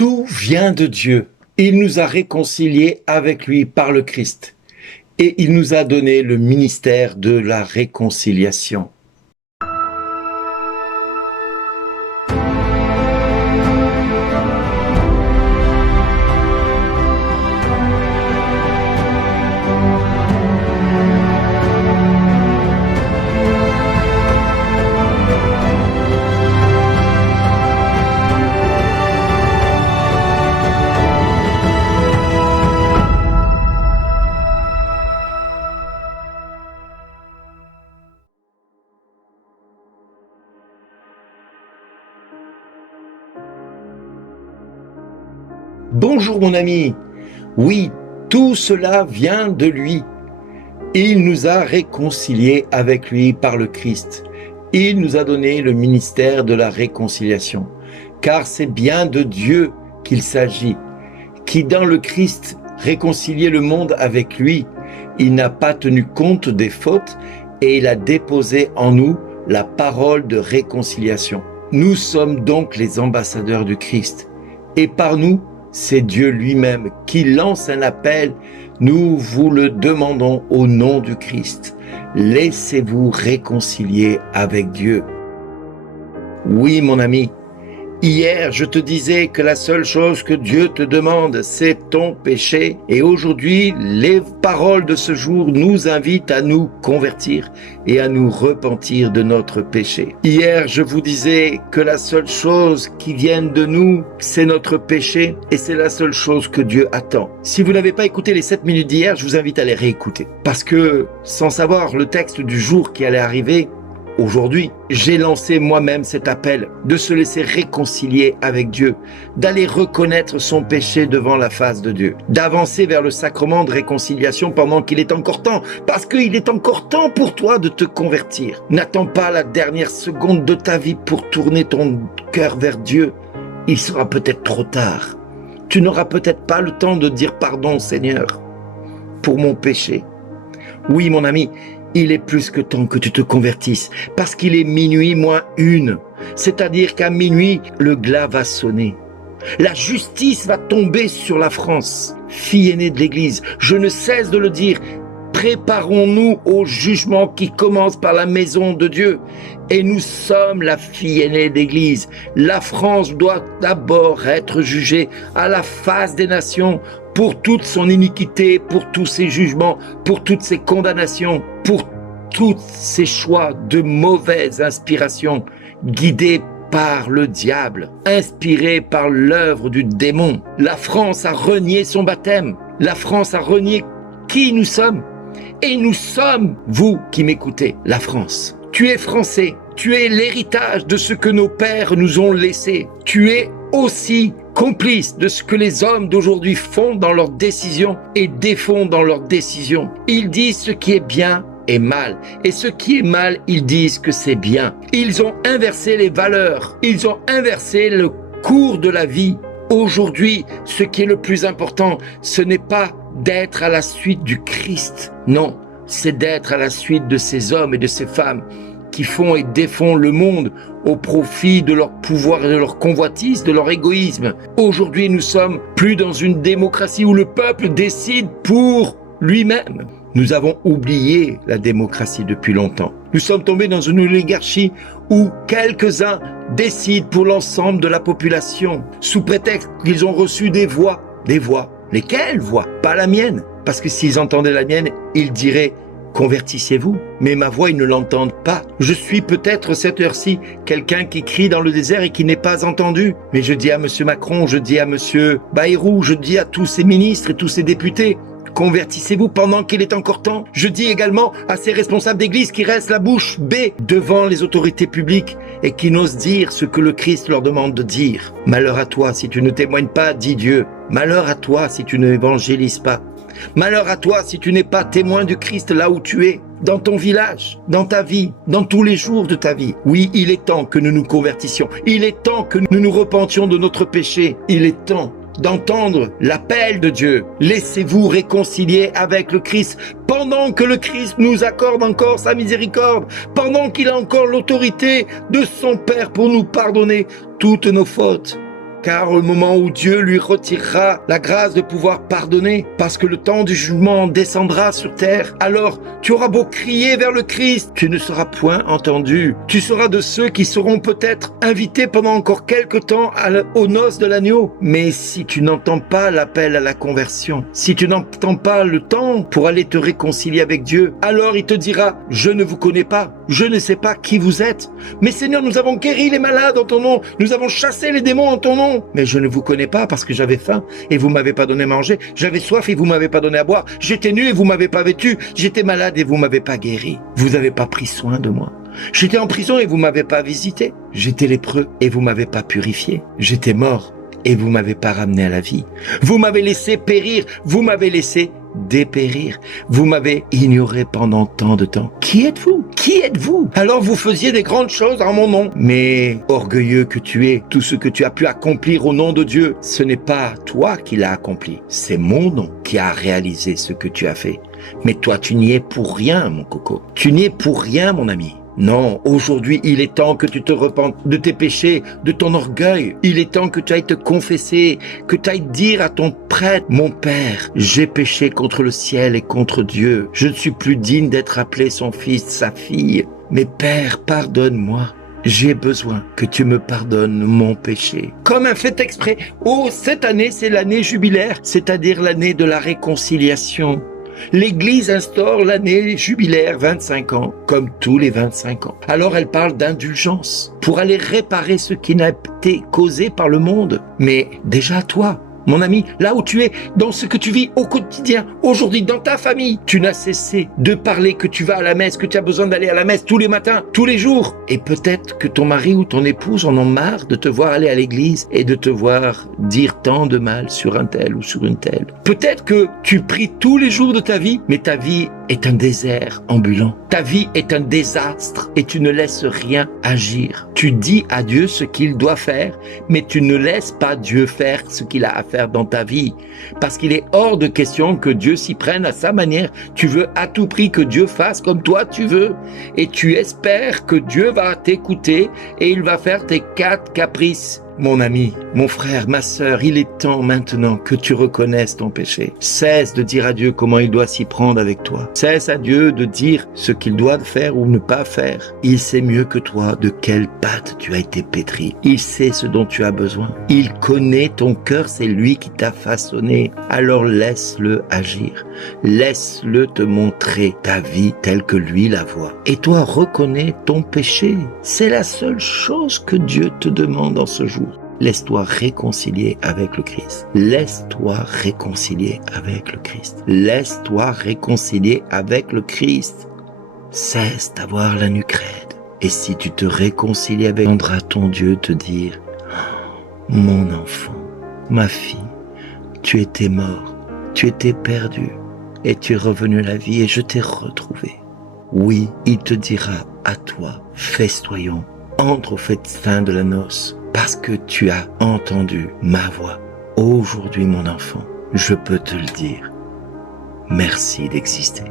Tout vient de Dieu. Il nous a réconciliés avec lui par le Christ. Et il nous a donné le ministère de la réconciliation. Bonjour mon ami, oui, tout cela vient de lui. Il nous a réconciliés avec lui par le Christ. Il nous a donné le ministère de la réconciliation. Car c'est bien de Dieu qu'il s'agit, qui dans le Christ réconciliait le monde avec lui. Il n'a pas tenu compte des fautes et il a déposé en nous la parole de réconciliation. Nous sommes donc les ambassadeurs du Christ. Et par nous, c'est Dieu lui-même qui lance un appel. Nous vous le demandons au nom du Christ. Laissez-vous réconcilier avec Dieu. Oui, mon ami, hier, je te disais que la seule chose que Dieu te demande, c'est ton péché. Et aujourd'hui, les paroles de ce jour nous invitent à nous convertir et à nous repentir de notre péché. Hier, je vous disais que la seule chose qui vienne de nous, c'est notre péché et c'est la seule chose que Dieu attend. Si vous n'avez pas écouté les 7 minutes d'hier, je vous invite à les réécouter. Parce que, sans savoir le texte du jour qui allait arriver, aujourd'hui, j'ai lancé moi-même cet appel de se laisser réconcilier avec Dieu, d'aller reconnaître son péché devant la face de Dieu, d'avancer vers le sacrement de réconciliation pendant qu'il est encore temps, parce qu'il est encore temps pour toi de te convertir. N'attends pas la dernière seconde de ta vie pour tourner ton cœur vers Dieu. Il sera peut-être trop tard. Tu n'auras peut-être pas le temps de dire pardon, Seigneur, pour mon péché. Oui, mon ami, il est plus que temps que tu te convertisses, parce qu'il est minuit moins 1. C'est-à-dire qu'à minuit, le glas va sonner. La justice va tomber sur la France. Fille aînée de l'Église, je ne cesse de le dire, préparons-nous au jugement qui commence par la maison de Dieu. Et nous sommes la fille aînée d'Église. La France doit d'abord être jugée à la face des nations pour toute son iniquité, pour tous ses jugements, pour toutes ses condamnations, pour tous ses choix de mauvaise inspiration, guidés par le diable, inspirés par l'œuvre du démon. La France a renié son baptême. La France a renié qui nous sommes. Et nous sommes, vous qui m'écoutez, la France. Tu es français, tu es l'héritage de ce que nos pères nous ont laissé. Tu es aussi complice de ce que les hommes d'aujourd'hui font dans leurs décisions et défont dans leurs décisions. Ils disent ce qui est bien est mal, et ce qui est mal, ils disent que c'est bien. Ils ont inversé les valeurs, ils ont inversé le cours de la vie. Aujourd'hui, ce qui est le plus important, ce n'est pas d'être à la suite du Christ. Non, c'est d'être à la suite de ces hommes et de ces femmes qui font et défont le monde au profit de leur pouvoir et de leur convoitise, de leur égoïsme. Aujourd'hui, nous sommes plus dans une démocratie où le peuple décide pour lui-même. Nous avons oublié la démocratie depuis longtemps. Nous sommes tombés dans une oligarchie où quelques-uns décident pour l'ensemble de la population, sous prétexte qu'ils ont reçu des voix. Des voix. Lesquelles voix? Pas la mienne. Parce que s'ils entendaient la mienne, ils diraient « Convertissez-vous ». Mais ma voix, ils ne l'entendent pas. Je suis peut-être cette heure-ci quelqu'un qui crie dans le désert et qui n'est pas entendu. Mais je dis à monsieur Macron, je dis à monsieur Bayrou, je dis à tous ces ministres et tous ces députés, convertissez-vous pendant qu'il est encore temps. Je dis également à ces responsables d'église qui restent la bouche bée devant les autorités publiques et qui n'osent dire ce que le Christ leur demande de dire. Malheur à toi si tu ne témoignes pas, dit Dieu. Malheur à toi si tu ne évangélises pas. Malheur à toi si tu n'es pas témoin du Christ là où tu es, dans ton village, dans ta vie, dans tous les jours de ta vie. Oui, il est temps que nous nous convertissions. Il est temps que nous nous repentions de notre péché. Il est temps d'entendre l'appel de Dieu. Laissez-vous réconcilier avec le Christ pendant que le Christ nous accorde encore sa miséricorde, pendant qu'il a encore l'autorité de son Père pour nous pardonner toutes nos fautes. car au moment où Dieu lui retirera la grâce de pouvoir pardonner, parce que le temps du jugement descendra sur terre, alors tu auras beau crier vers le Christ, tu ne seras point entendu. Tu seras de ceux qui seront peut-être invités pendant encore quelque temps aux noces de l'agneau. Mais si tu n'entends pas l'appel à la conversion, si tu n'entends pas le temps pour aller te réconcilier avec Dieu, alors il te dira, je ne vous connais pas, je ne sais pas qui vous êtes. Mais Seigneur, nous avons guéri les malades en ton nom, nous avons chassé les démons en ton nom. Mais je ne vous connais pas parce que j'avais faim et vous m'avez pas donné à manger, j'avais soif et vous m'avez pas donné à boire, j'étais nu et vous m'avez pas vêtu, j'étais malade et vous m'avez pas guéri. Vous n'avez pas pris soin de moi. J'étais en prison et vous m'avez pas visité. J'étais lépreux et vous m'avez pas purifié. J'étais mort et vous m'avez pas ramené à la vie. Vous m'avez laissé périr, vous m'avez laissé dépérir. Vous m'avez ignoré pendant tant de temps. Qui êtes-vous? Qui êtes-vous? Alors vous faisiez des grandes choses en mon nom. Mais orgueilleux que tu es, tout ce que tu as pu accomplir au nom de Dieu, ce n'est pas toi qui l'as accompli. C'est mon nom qui a réalisé ce que tu as fait. Mais toi, tu n'y es pour rien, mon coco. Tu n'y es pour rien, mon ami. Non, aujourd'hui, il est temps que tu te repentes de tes péchés, de ton orgueil. Il est temps que tu ailles te confesser, que tu ailles dire à ton prêtre, mon Père, j'ai péché contre le ciel et contre Dieu. Je ne suis plus digne d'être appelé son fils, sa fille. Mais Père, pardonne-moi. J'ai besoin que tu me pardonnes mon péché. Comme un fait exprès. Oh, cette année, c'est l'année jubilaire, c'est-à-dire l'année de la réconciliation. L'Église instaure l'année jubilaire 25 ans, comme tous les 25 ans. Alors elle parle d'indulgence, pour aller réparer ce qui n'a été causé par le monde. Mais déjà toi, mon ami, là où tu es, dans ce que tu vis au quotidien, aujourd'hui, dans ta famille, tu n'as cessé de parler que tu vas à la messe, que tu as besoin d'aller à la messe tous les matins, tous les jours. Et peut-être que ton mari ou ton épouse en ont marre de te voir aller à l'église et de te voir dire tant de mal sur un tel ou sur une telle. Peut-être que tu pries tous les jours de ta vie, mais ta vie est un désert ambulant. Ta vie est un désastre et tu ne laisses rien agir. Tu dis à Dieu ce qu'il doit faire, mais tu ne laisses pas Dieu faire ce qu'il a à faire dans ta vie. Parce qu'il est hors de question que Dieu s'y prenne à sa manière. Tu veux à tout prix que Dieu fasse comme toi tu veux. Et tu espères que Dieu va t'écouter et il va faire tes 4 caprices. Mon ami, mon frère, ma sœur, il est temps maintenant que tu reconnaisses ton péché. Cesse de dire à Dieu comment il doit s'y prendre avec toi. Cesse à Dieu de dire ce qu'il doit faire ou ne pas faire. Il sait mieux que toi de quelle pâte tu as été pétri. Il sait ce dont tu as besoin. Il connaît ton cœur, c'est lui qui t'a façonné. Alors laisse-le agir. Laisse-le te montrer ta vie telle que lui la voit. Et toi, reconnais ton péché. C'est la seule chose que Dieu te demande en ce jour. Laisse-toi réconcilier avec le Christ. Laisse-toi réconcilier avec le Christ. Laisse-toi réconcilier avec le Christ. Cesse d'avoir la nuque raide. Et si tu te réconcilies avec, entendra ton Dieu te dire, mon enfant, ma fille, tu étais mort, tu étais perdu, et tu es revenu à la vie et je t'ai retrouvé. Oui, il te dira à toi, festoyons, entre au festin de la noce, parce que tu as entendu ma voix. Aujourd'hui, mon enfant, je peux te le dire. Merci d'exister.